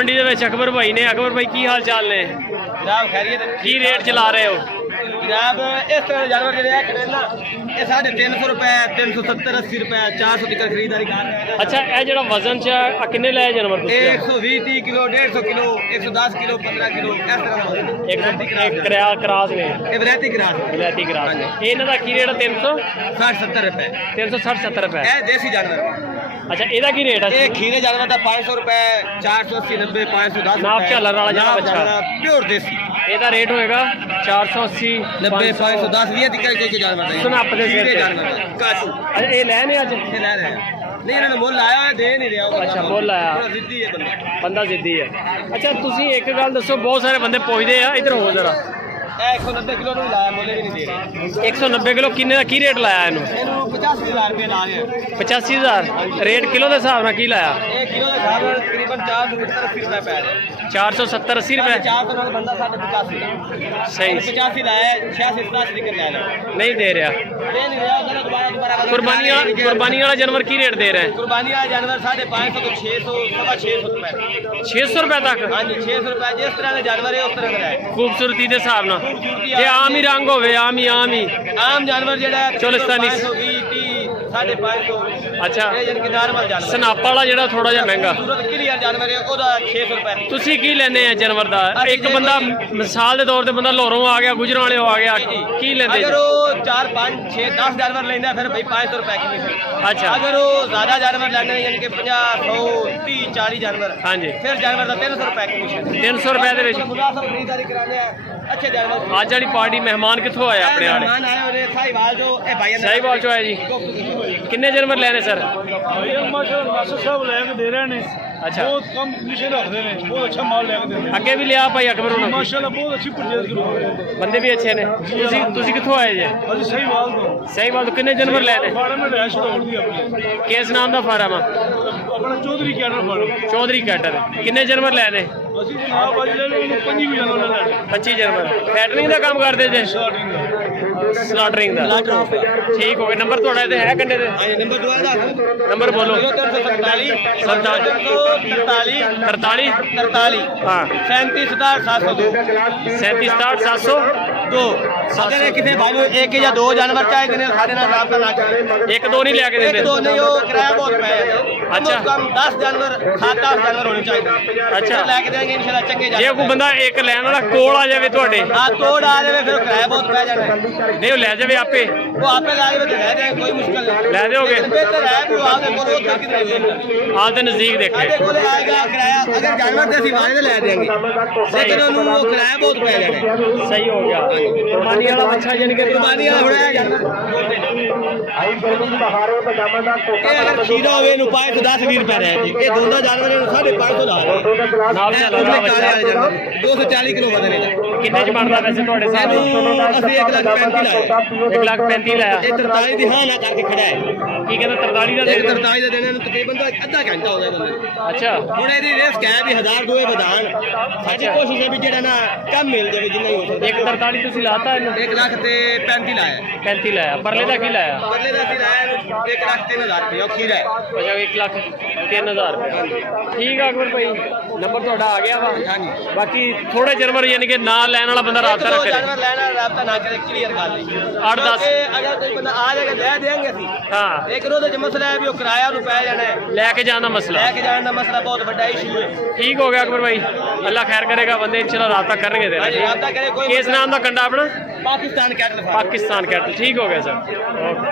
मंडी ਦੇ ਵਿੱਚ ਅਕਬਰ ਭਾਈ ਨੇ। ਅਕਬਰ ਭਾਈ ਕੀ ਹਾਲ ਚਾਲ ਨੇ? जनाब खैरियत ਕੀ ਰੇਟ ਚਲਾ ਰਹੇ ਹੋ? जनाब इस तरह जानवर जो है खड़े ना ये 350 रुपए 370 80 रुपए 400 तक खरीदारी कर रहे हैं। ਅੱਛਾ ਇਹ ਜਿਹੜਾ ਵਜ਼ਨ ਚ ਆ ਕਿੰਨੇ ਲਏ ਜਾਨਵਰ ਤੁਸੀਂ? 120 30 किलो 150 किलो 110 किलो 15 किलो इस तरह का ਇੱਕ ਕਰਾਸ ਨੇ ये वैरायटी क्रास ਵਿਲਾਇਤੀ ਕਰਾਸ ਨੇ। ਇਹਨਾਂ ਦਾ ਕੀ ਰੇਟ? 300 60 70 रुपए 360 70 ਰੁਪਏ। ये देसी जानवर ਅੱਛਾ ਇਹਦਾ ਕੀ ਰੇਟ ये ਹੈ? खीरे जानवर का 500 रुपए 480 90 510 नाप झालर वाला जरा बच्चा। प्योर देसी ਇਹਦਾ ਰੇਟ ਹੋਏਗਾ 480 90 510 20 तक के जानवर है। सुनाप दे खीरे सिर पे। जानवर काटू ਅੱਛਾ ਇਹ ਲੈ ਨੇ ਅੱਜ? ये ले रहे हैं नहीं इन्होंने मोल लाया है दे नहीं रहा अच्छा, मोल लाया। थोड़ा जिद्दी है बंदा ਬੰਦਾ ਜ਼ਿੱਦੀ ਹੈ। ਅੱਛਾ ਤੁਸੀਂ ਇੱਕ ਗੱਲ ਦੱਸੋ, ਬਹੁਤ ਸਾਰੇ ਬੰਦੇ ਪੁੱਛਦੇ ਆ, ਇੱਧਰ ਹੋ ਜਰਾ। 190 किलो नहीं लाया मोले भी नहीं दे रहे 190 ਕਿਲੋ ਕਿੰਨੇ ਦਾ ਕੀ ਰੇਟ ਲਾਇਆ ਇਹਨੂੰ? ਇਹਨੂੰ 85000 रुपए ला गए 85000 ਰੇਟ ਕਿਲੋ ਦੇ ਹਿਸਾਬ ਨਾਲ ਕੀ ਲਾਇਆ? 1 किलो के हिसाब ਨਾਲ तकरीबन 470 80 रुपए पै रहे 470 80 ਰੁਪਏ। 400 ਨਾਲ ਬੰਦਾ 85 ਦਾ ਸਹੀ 85 ਲਾਇਆ 86 87 ਨਿਕਲ ਗਿਆ ਨਹੀਂ ਦੇ ਰਿਹਾ। ਇਹ ਨਹੀਂ ਰਿਹਾ ਉਹਦਾ ਦੁਬਾਰਾ ਕੁਰਬਾਨੀ ਵਾਲਾ ਜਾਨਵਰ ਕੀ ਰੇਟ ਦੇ ਰਿਹਾ ਹੈ? ਕੁਰਬਾਨੀ ਵਾਲਾ ਜਾਨਵਰ 550 ਤੋਂ 600 650 रुपए 600 ਰੁਪਏ ਤੱਕ। ਹਾਂਜੀ 600 रुपए जिस तरह ਦਾ ਜਾਨਵਰ ਹੈ ਉਸ ਤਰ੍ਹਾਂ ਦਾ ਹੈ। ਖੂਬਸੂਰਤੀ ਦੇ ਹਿਸਾਬ ਨਾਲ ਖੂਬਸੂਰਤੀ ਜੇ ਆਮ ਹੀ ਰੰਗ ਹੋਵੇ ਆਮ ਹੀ ਆਮ ਜਾਨਵਰ ਜਿਹੜਾ ਹੈ ਚੋਲਿਸਤਾਨੀ 520 30 550 ਅੱਛਾ ਇਹ ਜਾਨ ਕਿ ਨਾਰਮਲ ਜਾਨਵਰ ਸਨਾਪਾ ਵਾਲਾ ਜਿਹੜਾ ਥੋੜਾ ਜਿਹਾ ਮਹਿੰਗਾ। ਸੂਰਤ ਕਲੀਅਰ ਜਾਨਵਰ ਹੈ ਉਹਦਾ 600 रुपए ਤੁਸੀਂ ਕੀ ਲੈਂਦੇ ਆ ਜਾਨਵਰ ਦਾ? ਇੱਕ ਬੰਦਾ ਮਿਸਾਲ ਦੇ ਤੌਰ ਤੇ ਬੰਦਾ ਲੋਰੋਂ ਆ ਗਿਆ ਗੁਜਰਾਂ ਵਾਲੇ ਆ ਗਿਆ ਕੀ ਲੈਂਦੇ? अगर वो 4 5 6 10 जानवर लेना फिर भाई 500 रुपए की। अच्छा। अगर वो ज्यादा जानवर लेने यानी कि 50 100 30 40 जानवर हाँ जी। फिर जानवर का 300 रुपए कमीशन 300 रुपए ਦੇ ਵਿੱਚ। मुनासिब खरीदारी कराने अच्छे जानवर ਅੱਜ ਵਾਲੀ ਪਾਰਟੀ ਮਹਿਮਾਨ ਕਿੱਥੋਂ ਆਏ ਆਪਣੇ ਵਾਲੇ? मेहमान आए और साहिवाल जो ए भाई ਸਾਹੀਵਾਲ ਚੋਂ ਆਏ ਜੀ। ਕਿੰਨੇ ਜਾਨਵਰ ਲੈਣੇ ਸਰ? ਮਾਸ਼ਾਅੱਲਾ ਸਭ ਲੈ ਕੇ ਦੇ ਰਹੇ ਨੇ। ਅੱਛਾ ਬਹੁਤ ਕਮ ਕਮਿਸ਼ਨ ਰੱਖਦੇ ਨੇ, ਬਹੁਤ ਅੱਛਾ ਮਾਲ ਲੈ ਕੇ ਦਿੰਦੇ ਨੇ। ਅੱਗੇ ਵੀ ਲਿਆ ਭਾਈ ਅਕਬਰ ਉਹਨਾਂ ਮਾਸ਼ਾਅੱਲਾ ਬਹੁਤ ਅੱਛੀ ਪਰਚੇਜ਼ ਕਰਵਾਉਂਦੇ ਬੰਦੇ ਵੀ ਅੱਛੇ ਨੇ। ਤੁਸੀਂ ਕਿੱਥੋਂ ਆਏ ਜੇ? ਅਸੀਂ ਸਹੀ ਵਾਲ ਤੋਂ ਸਾਹੀਵਾਲ ਤੋਂ ਕਿੰਨੇ ਜਾਨਵਰ ਲੈਣੇ? ਫਾਰਮ ਵਿੱਚ ਰਹਿਸ਼ ਹੋਣੀ ਆਪਣੀ ਕਿਸ ਨਾਮ ਦਾ ਫਾਰਮ ਆ? ਆਪਣਾ Chaudhary canal farm. Chaudhary cattle. ਕਿੰਨੇ ਜਾਨਵਰ ਲੈਣੇ? ਅਸੀਂ ਜਨਾਬ ਅੱਜ ਲੈ ਲਓ 25 ਜਾਨਵਰ ਲੈ ਲੈਣੇ 25 ਜਾਨਵਰ। ਫੈਟਰਿੰਗ ਦਾ ਕੰਮ ਕਰਦੇ ਜੇ? ਸਟਾਰਟਿੰਗ ਦਾ ਸਲਾਟਰਿੰਗ ਦਾ। ਠੀਕ ਹੋ ਗਿਆ। ਨੰਬਰ ਤੁਹਾਡਾ ਤੇ ਹੈ ਕੰਡੇ ਦੇ? नंबर 2 है ਨੰਬਰ ਬੋਲੋ। 343 43 43 ਹਾਂ 37 702 37 67 702। अगर किसी भाई को एक या दो जानवर चाहिए कि साढ़े ना रात ना चाहिए ਇੱਕ ਦੋ ਨਹੀਂ ਲਿਆ ਕੇ एक ਦਿੰਦੇ? दो नहीं वो किराया बहुत पै अच्छा। कम 10 जानवर 7-8 जानवर होने चाहिए अच्छा। लेके देंगे इंशाल्लाह चंगे ਜੇ ਕੋਈ ਬੰਦਾ ਇੱਕ ਲੈਣ ਵਾਲਾ ਕੋਲ ਆ ਜਾਵੇ ਤੁਹਾਡੇ, हाँ तोड़ आ जाए फिर किराया बहुत पै जाना है। ਨਹੀਂ ਉਹ ਲੈ ਜਾਵੇ ਆਪੇ वो आपे ला जाए तो रह जाए कोई मुश्किल नहीं ਲੈ ਦਿਓਗੇ? लेकिन बेहतर है कि वो आपके को वो खरीद रहे ਆਪ ਦੇ ਨਜ਼ਦੀਕ ਦੇਖੇ। आपके को आएगा किराया अगर जानवर से वाले तो ले देंगे लेकिन उन्होंने वो किराया बहुत पै जाना है। ਸਹੀ ਹੋ ਗਿਆ। ਕੁਰਬਾਨੀ ਵਾਲਾ ਬੱਚਾ ਜਾਨੀ ਕਿ कुर्बानी वाला थोड़ा है जानवर ये अगर खीरा होवे नु 510 20 रुपए रहे जी ये दोनों जानवर नु 550 ला रहे ਨਾਲ ਚੱਲ ਰਿਹਾ ਬੱਚਾ। 240 किलो वजन है ਕਿੰਨੇ ਚ ਬਣਦਾ ਵੈਸੇ ਤੁਹਾਡੇ ਸਾਹਮਣੇ? ਇਹਨੂੰ ਅਸੀਂ 1,35,000 ਲਾਇਆ 1,35,000 ਲਾਇਆ। ਇਹ 43 ਦੀ ਹਾਂ ਨਾ ਕਰਕੇ ਖੜਾ ਹੈ ਕੀ ਕਹਿੰਦਾ 43 ਦਾ ਇਹ ਦੇ? 43 ਦੇ ਦੇਣੇ ਨੂੰ ਤਕਰੀਬਨ ਤਾਂ ਅੱਧਾ ਘੰਟਾ ਹੋ ਗਿਆ ਬੰਦੇ ਅੱਛਾ ਹੁਣ ਇਹਦੀ ਰਿਸਕ ਹੈ ਵੀ 1000 ਦੋਏ ਵਧਾਣ ਸਾਡੀ ਕੋਸ਼ਿਸ਼ ਹੈ ਵੀ ਜਿਹੜਾ ਨਾ ਕੰਮ ਮਿਲ ਜਾਵੇ ਜਿੰਨਾ ਹੀ ਹੋ ਸਕੇ। ਇੱਕ 43 ਤੁਸੀਂ ਲਾਤਾ ਇਹਨੂੰ? 1 ਲੱਖ ਤੇ 35 ਲਾਇਆ 35 ਲਾਇਆ। ਪਰਲੇ ਦਾ ਕੀ ਲਾਇਆ? ਪਰਲੇ ਦਾ ਅਸੀਂ ਲਾਇਆ ਇਹਨੂੰ 1 ਲੱਖ 3000 ਰੁਪਏ ਉਹ ਖੀਰਾ ਹੈ। ਅੱਛਾ 1,03,000 ਰੁਪਏ। ਠੀਕ ਆ ਅਕਬਰ ਭਾਈ, ਨੰਬਰ ਤੁਹਾਡਾ ਆ ਗਿਆ ਵਾ। ਹਾਂਜੀ ਬਾਕੀ ਥੋੜੇ ਜਾਨਵਰ ਯਾਨੀ ਕਿ ਨਾਲ ਲੈਣ ਵਾਲਾ ਬੰਦਾ ਰਾਬਤਾ ਨਾ ਦੋ ਕਰੇ। जानवर लेना राब्ता ना करे क्लियर कर ली 8-10 अगर कोई बंदा आ जाएगा ले देंगे ਅਸੀਂ ਹਾਂ लेकिन ਉਹਦਾ जो मसला है भी वो किराया ਨੂੰ ਪੈ ਜਾਣਾ ਹੈ ਲੈ ਕੇ ਜਾਣ ਦਾ ਮਸਲਾ। ਲੈ ਕੇ ਜਾਣ ਦਾ ਮਸਲਾ ਬਹੁਤ ਵੱਡਾ ਇਸ਼ੂ ਹੈ। ਠੀਕ ਹੋ ਗਿਆ ਅਕਬਰ ਭਾਈ, ਅੱਲਾ ਖੈਰ ਕਰੇਗਾ। ਬੰਦੇ ਇਨਸ਼ਾਅੱਲਾ ਰਾਬਤਾ ਕਰਨਗੇ ਤੇਰਾ। ਹਾਂਜੀ ਰਾਬਤਾ ਕਰੇ ਕੋਈ ਕਿਸ ਨਾਮ ਦਾ ਕੰਡਾ ਆਪਣਾ? Pakistan cattle farm Pakistan cattle. ठीक हो गया सर, ओके।